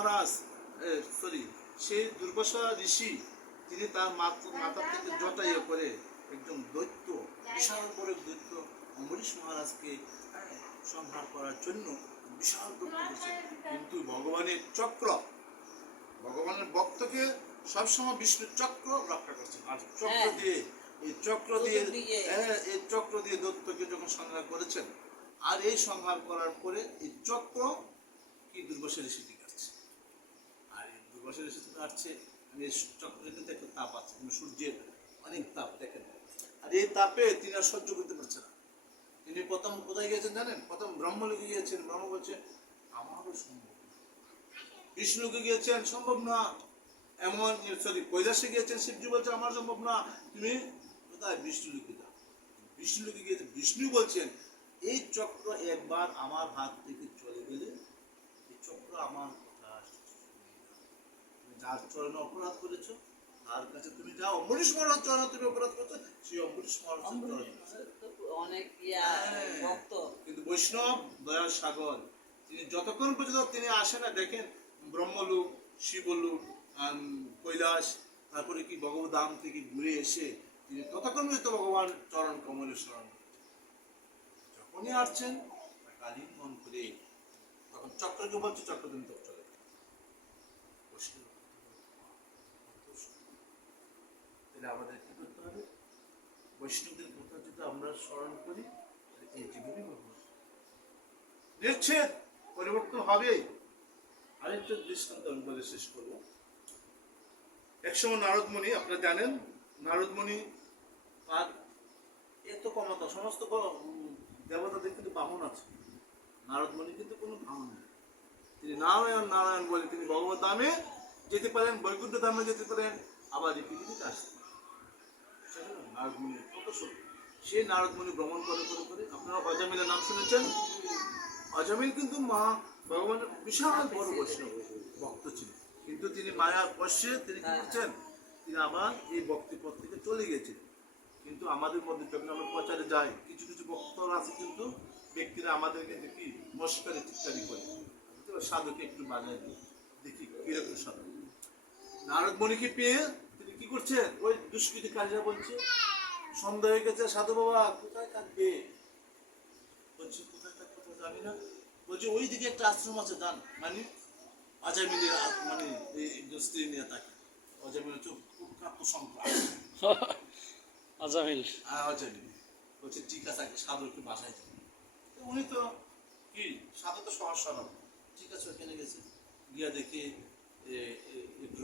মহারাজ, sorry, সেই দুর্বাসা ঋষি, তিনি তার মাথা থেকে জটা ইয়ে করে একজন দৈত্য, বিশাল বড় দৈত্য অম্বরীশ মহারাজকে সংহার করার জন্য বিশাল দৈত্য করেছে। কিন্তু ভগবানের চক্র, ভগবানের ভক্তকে সবসময় বিষ্ণু চক্র রক্ষা করছেন। আর চক্র দিয়ে এই চক্র দিয়ে দৈত্যকে যখন সংহার করেছেন, আর এই সংহার করার পরে এই চক্র কি দুর্বাসা ঋষি দিকে আসছে। আর এই দুর্বাসা ঋষি থেকে আসছে, এই চক্রের কিন্তু একটা তাপ আছে, সূর্যের অনেক তাপ দেখেন। আর এই তাপে তিনি আর সহ্য করতে পারছেন না। তিনি প্রথম কোথায় গিয়েছেন জানেন? প্রথম ব্রহ্মলোকে গিয়েছেন। ব্রহ্ম বলছে আমারও সম্ভব না। বিষ্ণুকে গিয়েছেন, সম্ভব না। এমন সরি কৈলাসে গিয়েছেন, শিবজি বলছে আমার সম্ভব না। তুমি কোথায়? বিষ্ণুলোকে যাও। বিষ্ণুলোকে গিয়েছেন, বিষ্ণু বলছেন এই চক্র একবার আমার হাত থেকে চলে গেলে, এই চক্র আমার কথা তুমি যার চরণে অপরাধ করেছো তার কাছে তুমি যাও। অম্বরীশ মহারাজ চরণে তুমি অপরাধ করছো, সেই অম্বরীশ মহারাজ অনেক ভক্ত, কিন্তু বৈষ্ণব দয়ার সাগর। তিনি যতক্ষণ পর্যন্ত তিনি আসে না, দেখেন ব্রহ্মলোক, শিবলোক, কৈলাস, তারপরে কি ভগবধাম থেকে ঘুরে এসে তিনি ততক্ষণ পর্যন্ত ভগবান চরণ কমলের স্মরণ করেছেন। যখনই আসছেন কালীন মন করে, তখন চক্রকে বলছে চক্র তুমি তো চলে। তাহলে আমাদের কি করতে হবে? বৈষ্ণবদের কথা যদি আমরা স্মরণ করি, এই জীবনই নিশ্চিত পরিবর্তন হবে। আরেকটা দৃষ্টান্ত আমি বলে শেষ করবো। একসময় নারদমণি, আপনারা জানেন নারদমণি আর এত ক্ষমতা, সমস্ত দেবতাদের কিন্তু বাহন আছে, নারদমণি কিন্তু কোনো বাহন নেই। তিনি নারায়ণ নারায়ণ বলে তিনি ভগবত ধামে যেতে পারেন, বৈকুণ্ঠ ধামে যেতে পারেন, আবার এই পৃথিবীতে আসতে পারেন। নারদমণি কত শক্তি! সে নারদমণি ভ্রমণ করে করে করে, আপনারা অজামিলের নাম শুনেছেন? অজামিল কিন্তু মা ভগবানের বিশাল বড় বৈষ্ণব ভক্ত ছিলেন, কিন্তু তিনি মায়ার বশে তিনি কি করছেন? তিনি আবার এই ভক্তিপথ থেকে চলে গিয়েছিলেন। কিন্তু আমাদের মধ্যে যখন আমরা প্রচারে যাই, কিছু কিছু ভক্তরা আছে কিন্তু ব্যক্তিরা আমাদেরকে দেখি মস্কারি চিৎকারি করে, সাধুকে একটু বাজায় দিই, দেখি কিরকম সাধু। নারদমণিকে পেয়ে তিনি কি করছেন? ওই দুষ্কৃতিকারীরা বলছে সন্দেহ হয়ে গেছে, সাধু বাবা কোথায় থাকবে? বলছে কোথায় থাকবে তো জানি না। বলছে ওই দিকে একটা আশ্রম আছে, যান। মানে অজামিলের মানে এই স্ত্রী নিয়ে থাকে। অজামিল হচ্ছে কুখ্যাত সম্প্রদায়। অজামিল, হ্যাঁ অজামিল বলছে ঠিক আছে, সাধুকে বাসায় যাবে। উনি তো কি সাধু তো সহজ সরল, ঠিক আছে ওখানে গেছে। গিয়া দেখে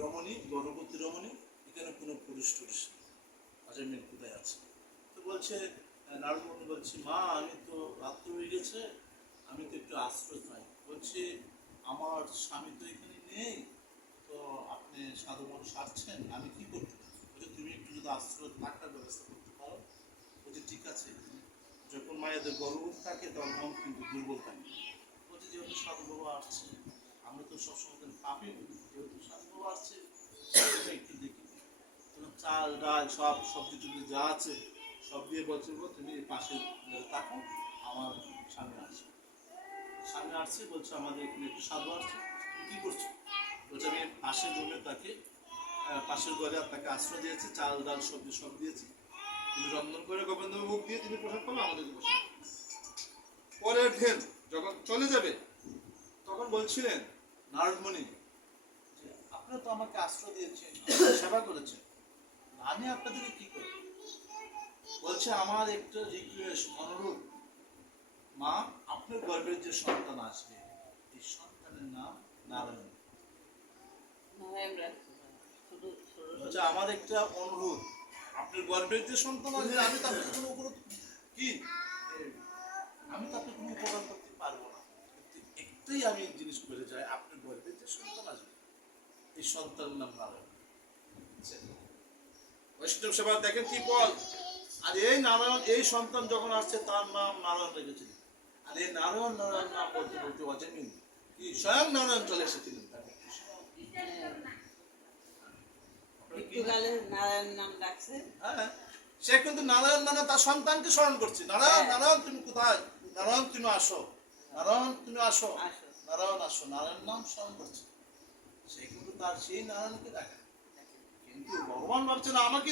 রমণী, গর্ভবতী রমণী, এখানে কোনো পুরুষ টুরুষ নেই। অজামিল কোথায় আছে? তো বলছে নারদমণি বলছে মা আমি তো রাত্র হয়ে গেছে, আমি তো একটু আশ্রয় চাই। বলছে আমার স্বামী তো এখানে নেই, তো আপনি সাধু মানুষ আসছেন, আমি কি করতে পারি? বলছে তুমি একটু যদি আশ্রয় থাকার ব্যবস্থা করতে পারো। বলছে ঠিক আছে। যখন মায়েদের গর্ভবতী থাকে তখন মন কিন্তু দুর্বল থাকে। বলছে যেহেতু সাধু বাবা আসছে, আমরা তো সবসময় পাপি বলি, যেহেতু সাধু বাবা আসছে একটু দেখি। তখন চাল ডাল সব সবজি টুবজি যা আছে সব দিয়ে বলছে তুমি পাশে থাকো, আমার স্বামী আসছে। স্বামী আসছে, বলছে আমাদের এখানে একটু সাধু আসছে, কি করছো? বলছে আমি পাশের রুমে তাকে, পাশের ঘরে তাকে আশ্রয় দিয়েছি, চাল ডাল সবজি সব দিয়েছি, তিনি রন্ধন করে গোবিন্দ মুখ দিয়ে তিনি প্রসাদ পাবেন, আমাদেরকে প্রসাদ। পরের দিন যখন চলে যাবে তখন বলছিলেন নারদমণি যে আপনারা তো আমাকে আশ্রয় দিয়েছেন, সেবা করেছেন, আমি আপনাদেরকে কি করি? বলছে আমার একটা রিকোয়েস্ট, অনুরোধ, মা আপনার গর্ভের যে সন্তান আসবে এই সন্তানের নাম নারায়ণ। আচ্ছা আমার একটা অনুরোধ, আপনার গর্ভের যে সন্তান আসবে আমি তাকে কোনো কি আমি তাকে কোনো উপকার করতে পারবো না, কিন্তু একটাই আমি জিনিস করে যাই, আপনার গর্ভের যে সন্তান আসবে এই সন্তানের নাম নারায়ণ। বৈষ্ণব সেবা দেখেন কি বল। আর এই নারায়ণ, এই সন্তান যখন আসছে তার নাম নারায়ণ রেখেছিলেন। আর এই নারায়ণ নারায়ণ নাম বলতে বলতে অজামিল কি স্বয়ং নারায়ণ চলে এসেছিলেন। নারায়ণ নাম ডাকছে, হ্যাঁ সে কিন্তু নারায়ণ মানে তার সন্তানকে স্মরণ করছে, নারায়ণ নারায়ণ তুমি কোথায়, নারায়ণ তুমি আসো, নারায়ণ তুমি আসো, নারায়ণ আসো, নারায়ণ নাম স্মরণ করছে। তার সেই নারায়ণকে দেখায়। কিন্তু ভগবান ভাবছে না আমাকে